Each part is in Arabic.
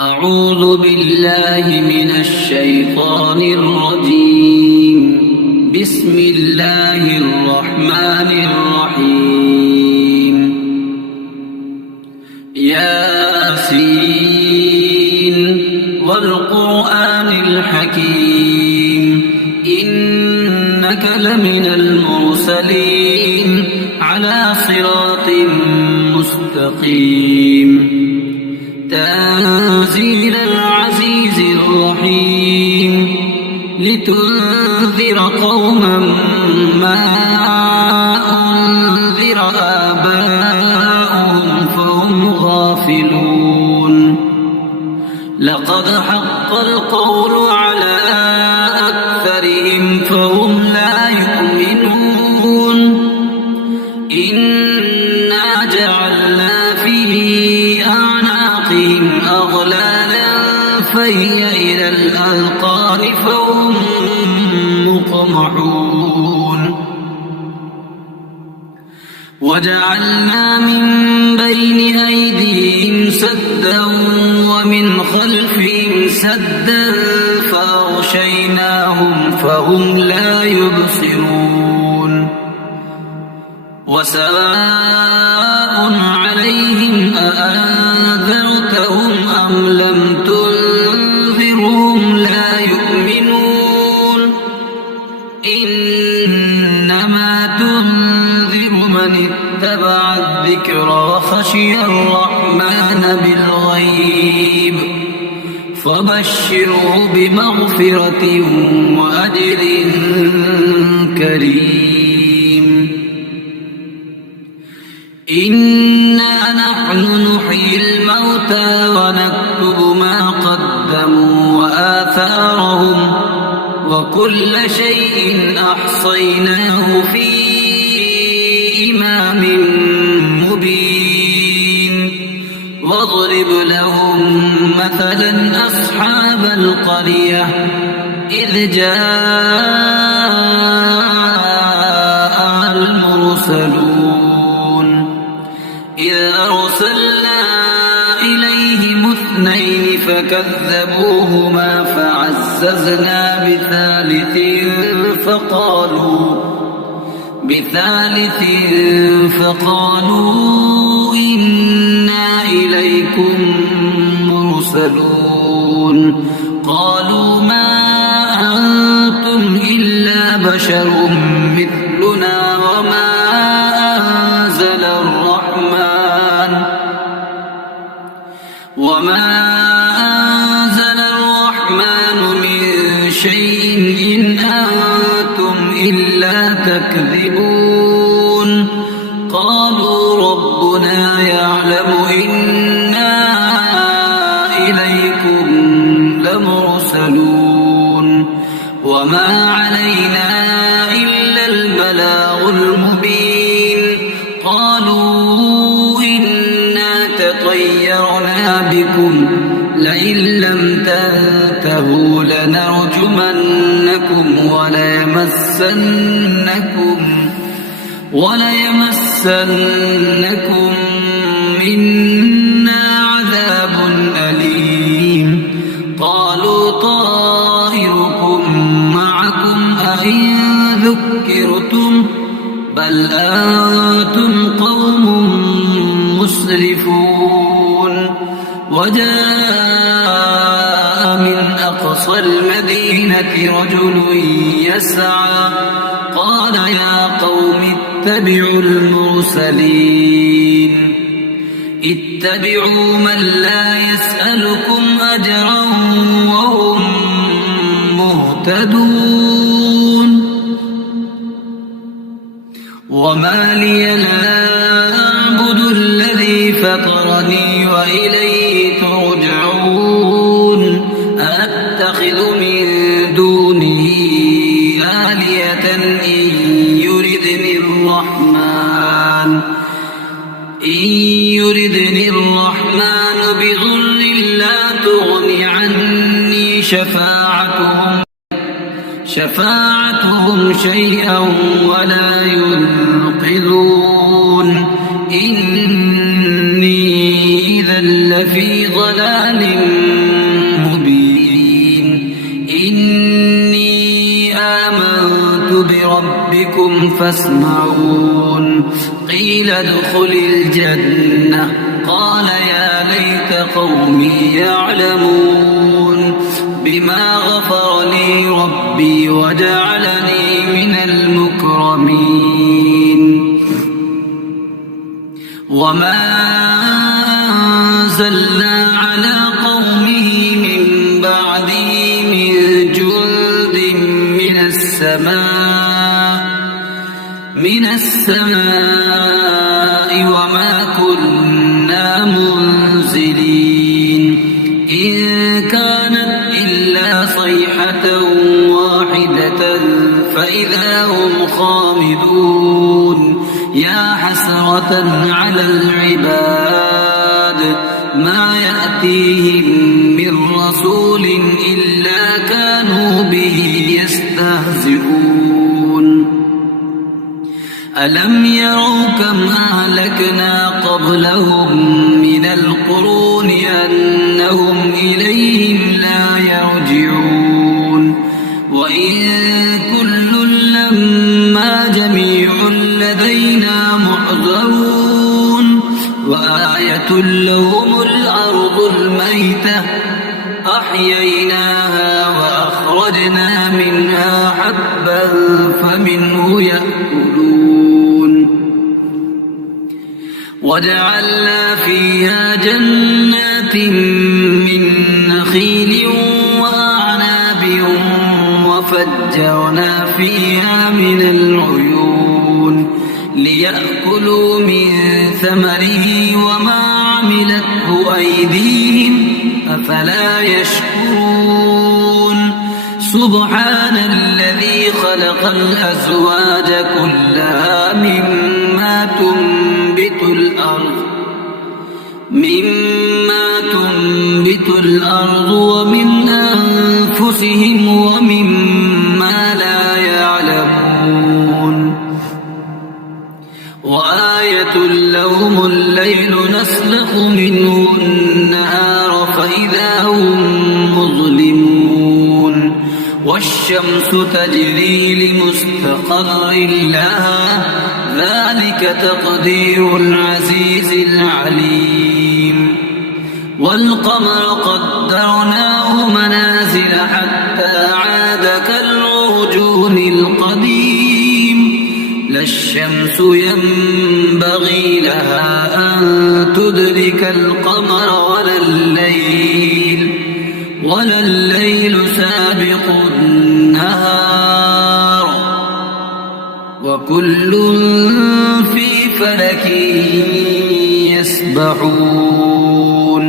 أعوذ بالله من الشيطان الرجيم. بسم الله الرحمن الرحيم. ياسين والقرآن الحكيم إنك لمن المرسلين على صراط مستقيم. تنزيل العزيز الرحيم لتنذر قوما ما أنذر آباؤهم فهم غافلون. لقد حق القول على أكثرهم فهم لا يؤمنون. إنا جعلنا في أعناقهم أغلالا فهي إلى الأذقان فهم مقمحون. وجعلنا من بين أيديهم سدا ومن خلفهم سدا فأغشيناهم فهم لا يبصرون. وسواء عليهم أأنذرتهم أم لم تنذرهم لا يؤمنون. إنما تنذر من اتبع الذكر وخشي الرحمن بالغيب فبشره بمغفرة وأجر كريم. إنا نحن نحيي الموتى ونكتب ما قدموا وآثارهم وكل شيء أحصيناه في إمام مبين. واضرب لهم مثلا أصحاب القرية إذ جاء المرسلون إذ أرسلنا إليهم 2 فكذبوهما فعززنا بثالث فقالوا إنا إليكم مرسلون. قالوا ما أنتم إلا بشر مثلنا وما أنزل الرحمن من شيء إن أنتم إلا تكذبون. قالوا ربنا يعلم إنا إليكم لمرسلون وما علينا إلا البلاغ المبين. قالوا إنا تطيرنا بكم لئن لم تنتهوا لنرجمنكم وليمسنكم منا عذاب أليم. قالوا طائركم معكم أئن ذكرتم بل أنتم قوم مسرفون. وجاء من أقصى المدينة رجل يسعى قال يا قوم اتبعوا المرسلين. اتبعوا من لا يسألكم أجرا وهم مهتدون. وما لي لا أعبد الذي فطرني وإليه ترجعون. أتخذ من دونه آلهة إن يردني الرحمن بضر لا تغن عني شفاعتهم شيئا ولا ينقذون. إني إذا لفي لفي ضلال مبين إني آمنت بربكم فاسمعون قيل ادخل الجنة قال يا ليت قومي يعلمون بما غفر لي ربي وجعلني من المكرمين وما أنزلنا على قومه من بعده من جند من السماء وما كنا منزلين إن كانت إلا صيحة واحدة فإذا هم خامدون يا حسرة على العباد ما يأتيهم من رسول إلا كانوا به يستهزئون ألم يروا كم أهلكنا قبلهم من القرون أنهم إليهم لا يرجعون وإن كل لما جميع لدينا محضرون وآية لهم الأرض الميتة أحييناها وأخرجنا منها حبا فمنه يأكلون وجعلنا فيها جنات من نخيل وأعناب وفجرنا فيها من العيون ليأكلوا من ثمره وما عملته أيديهم أفلا يشكرون سبحان الذي خلق الأزواج كلها مما تنبت الأرض ومن أنفسهم ومما لا يعلمون وآية لهم الليل نسلخ منه النهار فإذا هم مظلمون والشمس تجري لمستقر لها ذلك تقدير العزيز العليم والقمر قدرناه منازل حتى عاد كالعرجون القديم لا الشمس ينبغي لها أن تدرك القمر ولا الليل سابق النهار وكل في فلك يسبحون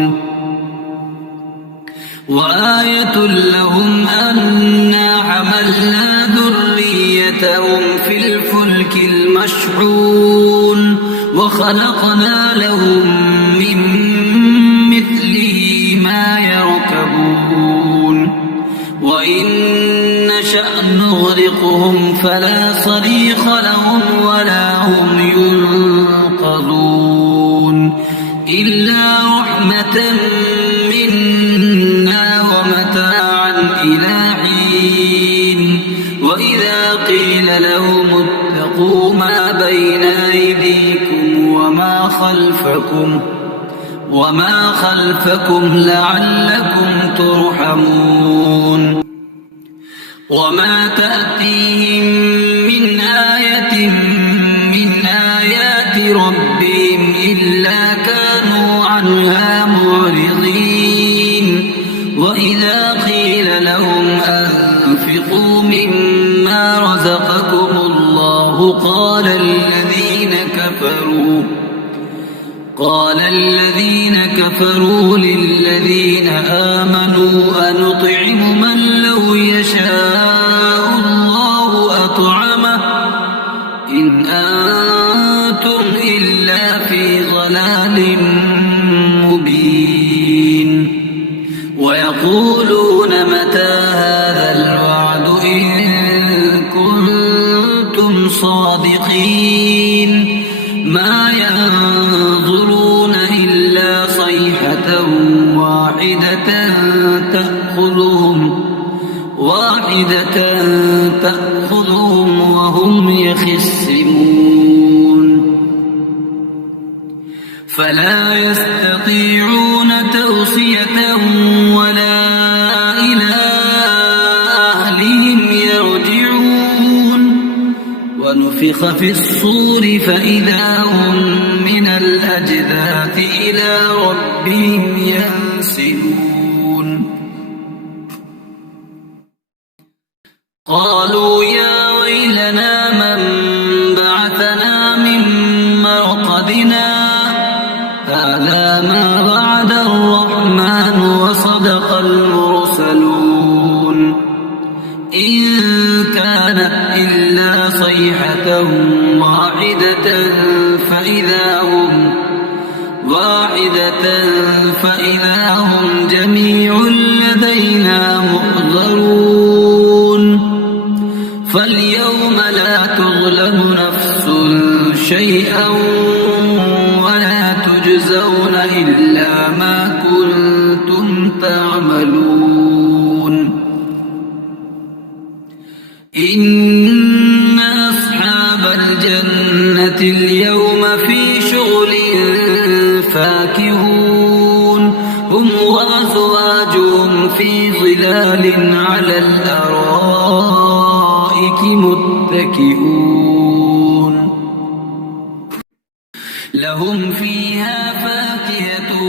وآية لهم أنا حملنا ذريتهم في الفلك المشحون وخلقنا لهم من مثله ما يركبون وإن نشأ نغرقهم فلا صريخ لهم ولا هم ينقذون إلا رحمة منا ومتاعا إلى حين وإذا قيل لهم اتقوا ما بين أيديكم وما خلفكم لعلكم ترحمون وما تأتيهم من آية من آيات ربهم إلا كانوا عنها معرضين وإذا قيل لهم أنفقوا مما رزقكم الله قال الذين كفروا للذين آمنوا أنطعم من لو يشاء الله أطعمه إن أنتم إلا في ضلال مبين ويقولون متى هذا الوعد إن كنتم صادقين ما ينظرون إلا صيحة واحدة تأخذهم وهم يخصمون فلا يستطيعون توصية ولا إلى أهلهم يرجعون ونفخ في الصور فإذا هم من الأجداث إلى ربهم ينسلون قالوا يا ويلنا من بعثنا من مرقدنا هذا ما وعد الرحمن وصدق المرسلون إن كانت إلا صيحة فإذا هم جميع لدينا محضرون فاليوم لا تظلم نفس شيئا ولا تجزون إلا ما كنتم تعملون إن أصحاب الجنة اليوم في شغل فاكهون هم وأزواجهم في ظلال على الأرائك متكئون لهم فيها فاكهة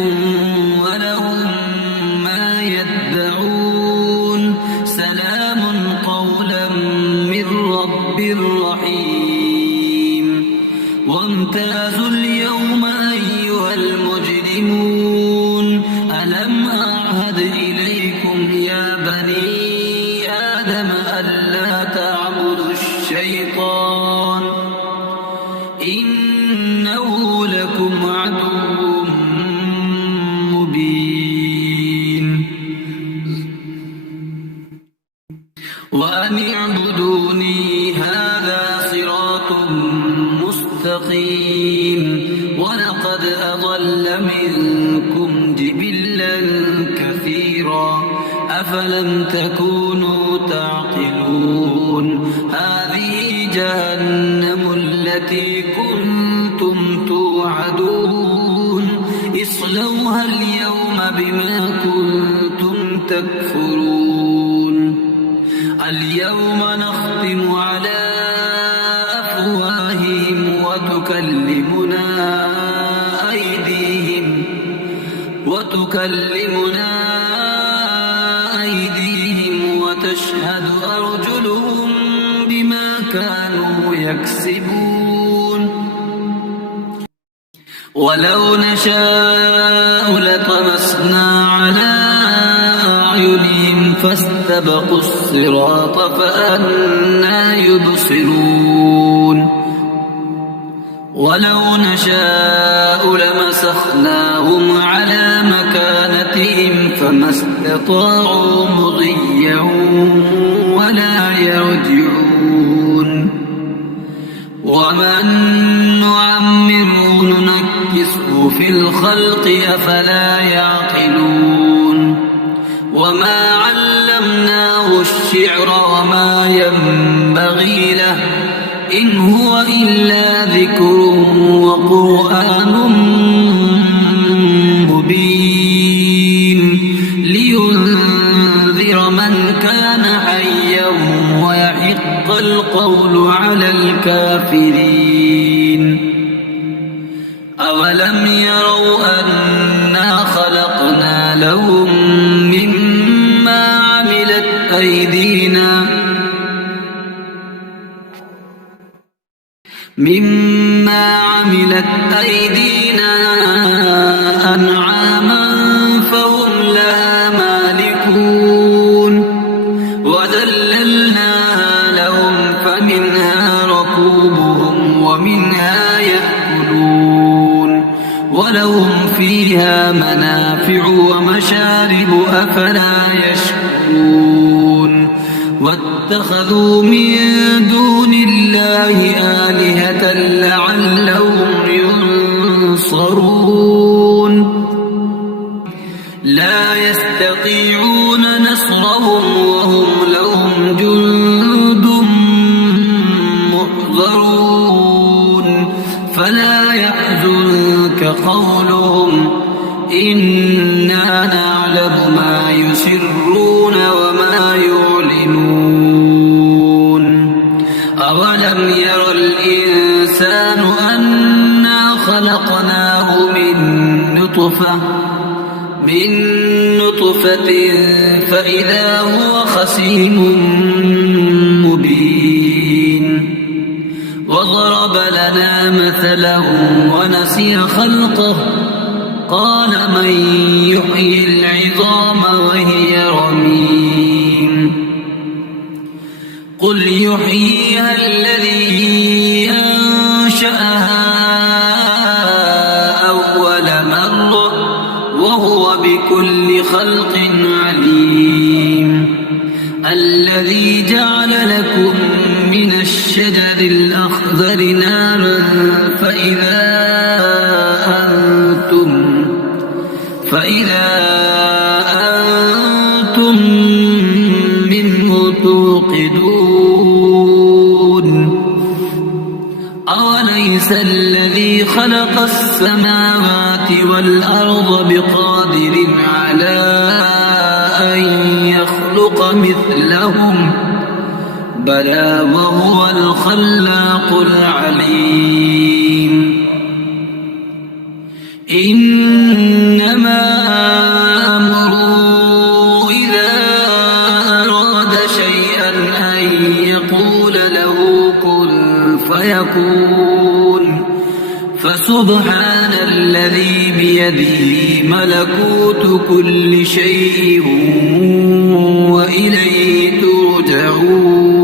ولهم ما يدعون سلام قولا من رب رحيم وامتازوا اليوم أيها المجرمون ألم أعهد إليكم يا بني آدم ألا تعبدوا الشيطان إنه لكم عدو مبين وأن اعبدوني هذا صراط مستقيم ولقد أضل منكم جبلا كثيرا أفلم تكونوا تعقلون هذه جهنم التي كنتم توعدون اصلوها اليوم بما كنتم تكفرون اليوم نختم على أفواههم وتكلمنا أيديهم وتشهد أرجلهم بما كانوا يكسبون ولو نشاء لطمسنا على أعينهم فاستبقوا الصراط فأنى يبصرون ولو نشاء لمسخناهم على مكانتهم فما استطاعوا مضيا ولا يرجعون ومن نعمره ننكسه في الخلق أفلا يعقلون وما علمناه الشعر وما ينبغي له إن هو إلا ذكر وقرآن مبين لينذر من كان حيا ويحق القول على الكافرين أولم يروا أنا خلقنا لهم مما عملت أيدينا أنعاما فهم لها مالكون وذللناها لهم فمنها ركوبهم ومنها يأكلون ولهم فيها منافع ومشارب أفلا يشكرون واتخذوا من دون الله آلهة لعلهم ينصرون لا يستطيعون نصرهم وهم لهم جند محضرون فلا يحزنك قولهم إنا نعلم ما يسرون وما يعلنون أولم ير الإنسان أنا خلقناه من نطفة فإذا هو خصيم مبين وضرب لنا مثلا ونسي خلقه قال من يحيي العظام وهي رميم قل يحييها الذي أنشأها أول مرة وهو بكل خلق عليم الذي جعل لكم من الشجر الأخضر نارا فإذا أنتم منه توقدون أوليس الذي خلق السماوات والأرض بقادر على أن يخلق مثلهم بلى وهو الخلاق العليم إنما أمره إذا أراد شيئا أن يقول له كن فيكون فسبحان الذي بيده ملكوت كل شيء وإليه ترجعون